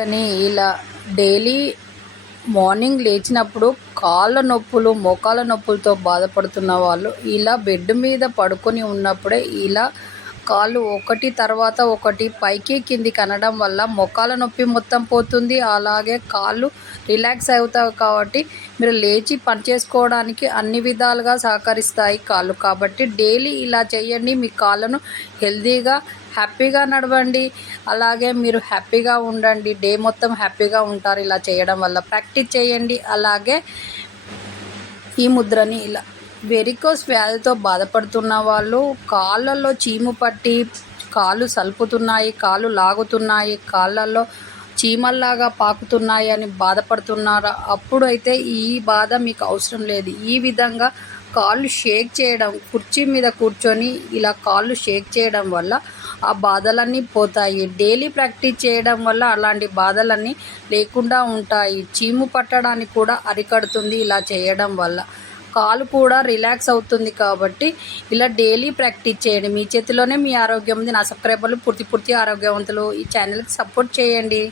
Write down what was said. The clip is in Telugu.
అని ఇలా డైలీ మార్నింగ్ లేచినప్పుడు కాళ్ళ నొప్పులు, మోకాళ్ళ నొప్పులతో బాధపడుతున్న వాళ్ళు ఇలా బెడ్ మీద పడుకొని ఉన్నప్పుడే ఇలా కాళ్ళు ఒకటి తర్వాత ఒకటి పైకి కిందికి అనడం వల్ల మోకాళ్ళ నొప్పి మొత్తం పోతుంది. అలాగే కాళ్ళు రిలాక్స్ అవుతాయి కాబట్టి మీరు లేచి పని చేసుకోవడానికి అన్ని విధాలుగా సహకరిస్తాయి కాళ్ళు. కాబట్టి డైలీ ఇలా చేయండి. మీ కాళ్ళను హెల్తీగా హ్యాపీగా నడవండి. అలాగే మీరు హ్యాపీగా ఉండండి. డే మొత్తం హ్యాపీగా ఉంటారు ఇలా చేయడం వల్ల. ప్రాక్టీస్ చేయండి. అలాగే ఈ ముద్రని ఇలా వెరికోస్ వ్యాధితో బాధపడుతున్న వాళ్ళు, కాళ్ళల్లో చీము పట్టి కాళ్ళు సలుపుతున్నాయి, కాళ్ళు లాగుతున్నాయి, కాళ్ళల్లో చీమల్లాగా పాకుతున్నాయి అని బాధపడుతున్నారా? అప్పుడైతే ఈ బాధ మీకు అవసరం లేదు. ఈ విధంగా కాళ్ళు షేక్ చేయడం, కుర్చీ మీద కూర్చొని ఇలా కాళ్ళు షేక్ చేయడం వల్ల ఆ బాధలన్నీ పోతాయి. డైలీ ప్రాక్టీస్ చేయడం వల్ల అలాంటి బాధలన్నీ లేకుండా ఉంటాయి. చీము పట్టడానికి కూడా అరికడుతుంది ఇలా చేయడం వల్ల. కాలు కూడా రిలాక్స్ అవుతుంది. కాబట్టి ఇలా డైలీ ప్రాక్టీస్ చేయండి. మీ చేతిలోనే మీ ఆరోగ్యం ఉంది. నా సబ్స్క్రైబర్లు పూర్తి ఆరోగ్యవంతులు. ఈ ఛానల్కి సపోర్ట్ చేయండి.